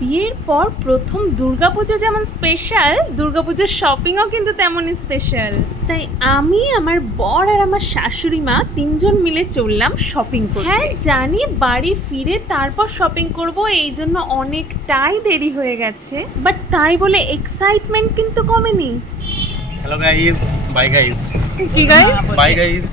বিয়ের পর প্রথম দুর্গাপূজা যেমন স্পেশাল দুর্গাপূজার শপিংও কিন্তু তেমনই স্পেশাল তাই আমি আমার বর আর আমার শাশুড়ি মা তিনজন মিলে চললাম শপিং করতে। হ্যাঁ জানি বাড়ি ফিরে তারপর শপিং করব এই জন্য অনেকটাই দেরি হয়ে গেছে। বাট তাই বলে এক্সাইটমেন্ট কিন্তু কমেনি। হ্যালো গাইস বাই গাইস কি গাইস বাই গাইস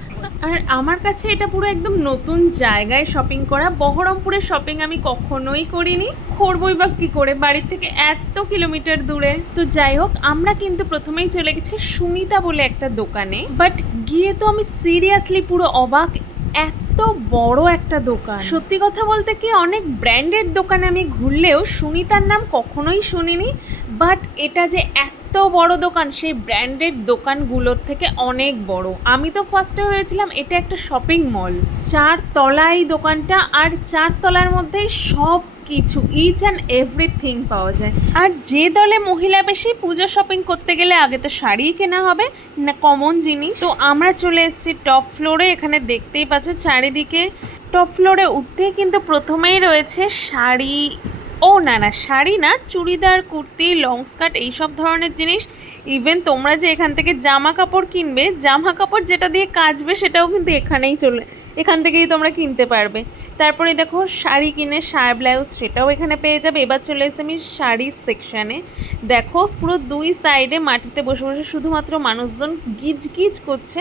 আর আমার কাছে এটা পুরো একদম নতুন জায়গায় শপিং করা। বহরমপুরে শপিং আমি কখনোই করিনি। করবই বা কী করে? বাড়ির থেকে এত কিলোমিটার দূরে। তো যাই হোক, আমরা কিন্তু প্রথমেই চলে গেছি সুনিতা বলে একটা দোকানে। বাট গিয়ে তো আমি সিরিয়াসলি পুরো অবাক, এত বড় একটা দোকান। সত্যি কথা বলতে কি, অনেক ব্র্যান্ডেড দোকানে আমি ঘুরলেও সুনিতার নাম কখনোই শুনিনি। বাট এটা যে এত বড় দোকান, সেই ব্র্যান্ডেড দোকানগুলোর থেকে অনেক বড়। আমি তো ফার্স্টে ভেবেছিলাম এটা একটা শপিং মল চার তলায় দোকানটা আর চার তলার মধ্যেই সব কিছু ইচ অ্যান্ড এভরিথিং পাওয়া যায়। আর যে দলে মহিলা বেশি পুজো শপিং করতে গেলে আগে তো শাড়িই কেনা হবে, না কমন জিনিস। তো আমরা চলে এসেছি টপ ফ্লোরে এখানে দেখতেই পাচ্ছ চারিদিকে। টপ ফ্লোরে উঠতেই কিন্তু প্রথমেই রয়েছে শাড়ি ও না না, শাড়ি না, চুড়িদার, কুর্তি লং স্কার্ট এইসব ধরনের জিনিস ইভেন তোমরা যে এখান থেকে জামা কাপড় কিনবে, জামা কাপড় যেটা দিয়ে কাচবে সেটাও কিন্তু এখানেই চলে এখান থেকেই তোমরা কিনতে পারবে। তারপরে দেখো, শাড়ি কিনে শাড়ি ব্লাউজ সেটাও এখানে পেয়ে যাবে। এবার চলে এসে আমি শাড়ির সেকশানে দেখো, পুরো দুই সাইডে মাটিতে বসে বসে শুধুমাত্র মানুষজন গিজ গিজ করছে।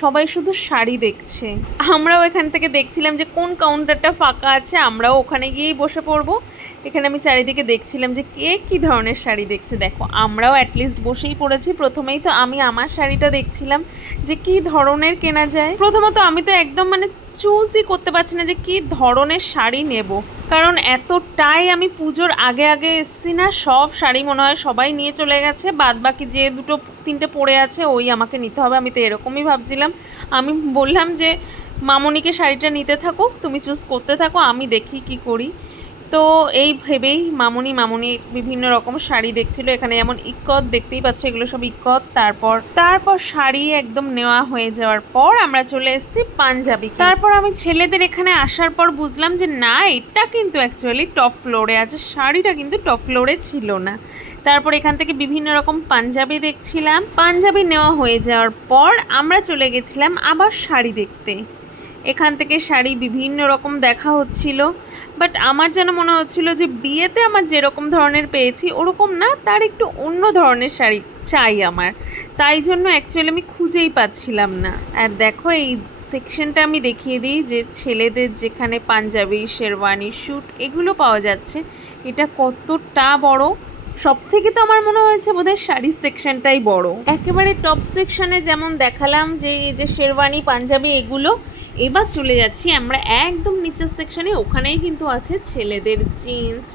সবাই শুধু শাড়ি দেখছে। আমরাও এখান থেকে দেখছিলাম যে কোন কাউন্টারটা ফাঁকা আছে, আমরাও ওখানে গিয়েই বসে পড়ব। এখানে আমি চারিদিকে দেখছিলাম যে কে কী ধরনের শাড়ি দেখছে। দেখো, আমরাও অ্যাটলিস্ট বসেই পড়েছি। প্রথমেই তো আমি আমার শাড়িটা দেখছিলাম যে কি ধরনের কেনা যায়। প্রথমত আমি তো একদম মানে চুজই করতে পারছি না যে কি ধরনের শাড়ি নেব। কারণ এতটাই আমি পুজোর আগে আগে এসছি না, সব শাড়ি মনে হয় সবাই নিয়ে চলে গেছে বাদ বাকি যে দুটো, তিনটে পড়ে আছে, ওই আমাকে নিতে হবে। আমি তো এরকমই ভাবছিলাম। আমি বললাম যে, মামনিকে শাড়িটা নিতে থাকুক, তুমি চুজ করতে থাকো, আমি দেখি কি করি। তো এই ভেবেই মামুনি মামুনি বিভিন্ন রকম শাড়ি দেখছিল। এখানে যেমন ইক্কত দেখতেই পাচ্ছ, এগুলো সব ইক্কত। তারপর তারপর শাড়ি একদম নেওয়া হয়ে যাওয়ার পর আমরা চলে এসেছি পাঞ্জাবি তারপর আমি ছেলেদের এখানে আসার পর বুঝলাম যে, না, এটা কিন্তু অ্যাকচুয়ালি টপ ফ্লোরে আছে। শাড়িটা কিন্তু টপ ফ্লোরে ছিল না। তারপর এখান থেকে বিভিন্ন রকম পাঞ্জাবি দেখছিলাম। পাঞ্জাবি নেওয়া হয়ে যাওয়ার পর আমরা চলে গেছিলাম আবার শাড়ি দেখতে। এখান থেকে শাড়ি বিভিন্ন রকম দেখা হচ্ছিল। বাট আমার যেন মনে হচ্ছিল যে বিয়েতে আমার যেরকম ধরনের পেয়েছি, ওরকম না, তার একটু অন্য ধরনের শাড়ি চাই আমার। তাই জন্য অ্যাকচুয়ালি আমি খুঁজেই পাচ্ছিলাম না। আর দেখো, এই সেকশনটা আমি দেখিয়ে দিই যে ছেলেদের যেখানে পাঞ্জাবি, শেরওয়ানি শ্যুট এগুলো পাওয়া যাচ্ছে। এটা কতটা বড় সব থেকে তো আমার মনে হয়েছে বোধহয় শাড়ির সেকশনটাই বড়। একেবারে টপ সেকশনে যেমন দেখালাম যে, এই যে শেরওয়ানি, পাঞ্জাবি, এগুলো, এবার চলে যাচ্ছি আমরা একদম নিচের সেকশনে ওখানেই কিন্তু আছে ছেলেদের জিন্স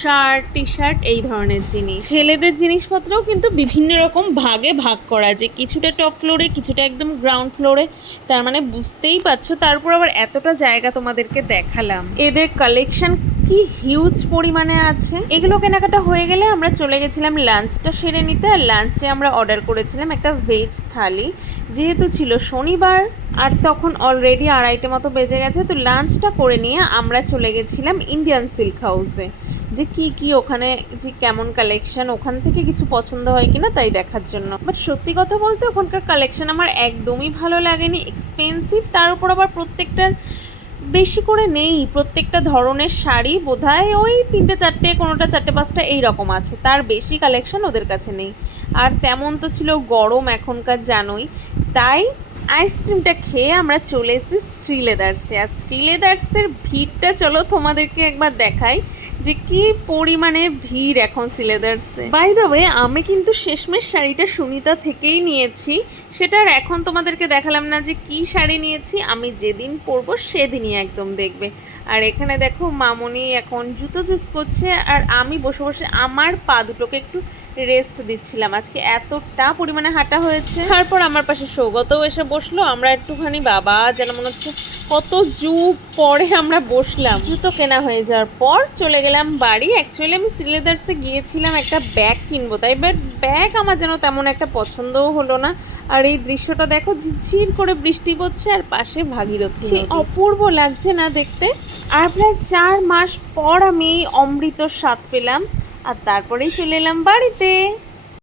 শার্ট টি শার্ট এই ধরনের জিনিস। ছেলেদের জিনিসপত্রও কিন্তু বিভিন্ন রকম ভাগে ভাগ করা যে কিছুটা টপ ফ্লোরে কিছুটা একদম গ্রাউন্ড ফ্লোরে তার মানে বুঝতেই পারছ। তারপর আবার এতটা জায়গা তোমাদেরকে দেখালাম। এদের কালেকশন কি হিউজ পরিমাণে আছে? এগুলো কেনাকাটা হয়ে গেলে আমরা চলে গেছিলাম লাঞ্চটা সেরে নিতে। আর লাঞ্চে আমরা অর্ডার করেছিলাম একটা ভেজ থালি। যেহেতু ছিল শনিবার, আর তখন অলরেডি আড়াইটে মতো বেজে গেছে, তো লাঞ্চটা করে নিয়ে আমরা চলে গেছিলাম ইন্ডিয়ান সিল্ক হাউসে যে কি কি ওখানে, যে কেমন কালেকশন ওখান থেকে কিছু পছন্দ হয় কিনা তাই দেখার জন্য। বাট সত্যি কথা বলতে ওখানকার কালেকশন আমার একদমই ভালো লাগেনি। এক্সপেন্সিভ তার উপর আবার প্রত্যেকটার বেশি করে নেই। প্রত্যেকটা ধরনের শাড়ি বোধহয় ওই তিনটে, চারটে, কোনোটা চারটে, পাঁচটা এই রকম আছে। তার বেশি কালেকশন ওদের কাছে নেই। আর তেমন তো ছিল গরম এখনকার জানোই। তাই আইসক্রিমটা খেয়ে আমরা চলে এসেছি শ্রীলেদার্সে আর শ্রীলেদার্সের ভিড়টা চলো তোমাদেরকে একবার দেখাই যে কি পরিমাণে ভিড় এখন সিলেদার্সে বাই দ্য ওয়ে আমি কিন্তু শেষমেশ শাড়িটা সুনিতা থেকেই নিয়েছি। সেটা আর এখন তোমাদেরকে দেখালাম না যে কি শাড়ি নিয়েছি, আমি যেদিন পরবো সেদিনই একদম দেখবে। আর এখানে দেখো মামনি এখন জুতো চুজ করছে আর আমি বসে বসে আমার পা দুটোকে একটু রেস্ট দিচ্ছিলাম। আজকে এতটা পরিমাণে হাঁটা হয়েছে। তারপর আমার পাশে সৌগতও এসে বসল। আমরা একটুখানি বাবা যেন মনে হচ্ছে কত যুগ পরে আমরা বসলাম। জুতো কেনা হয়ে যাওয়ার পর চলে গেলাম বাড়ি। অ্যাকচুয়ালি আমি সিলেদার্সে গিয়েছিলাম একটা ব্যাগ কিনবো তাই বাট ব্যাগ আমার যেন তেমন একটা পছন্দও হলো না। আর এই দৃশ্যটা দেখো ঝিরঝির করে বৃষ্টি পড়ছে আর পাশে ভাগীরথী অপূর্ব লাগছে না দেখতে। আর প্রায় চার মাস পর আমি অমৃত স্বাদ পেলাম আর তারপরেই চলে এলাম বাড়িতে।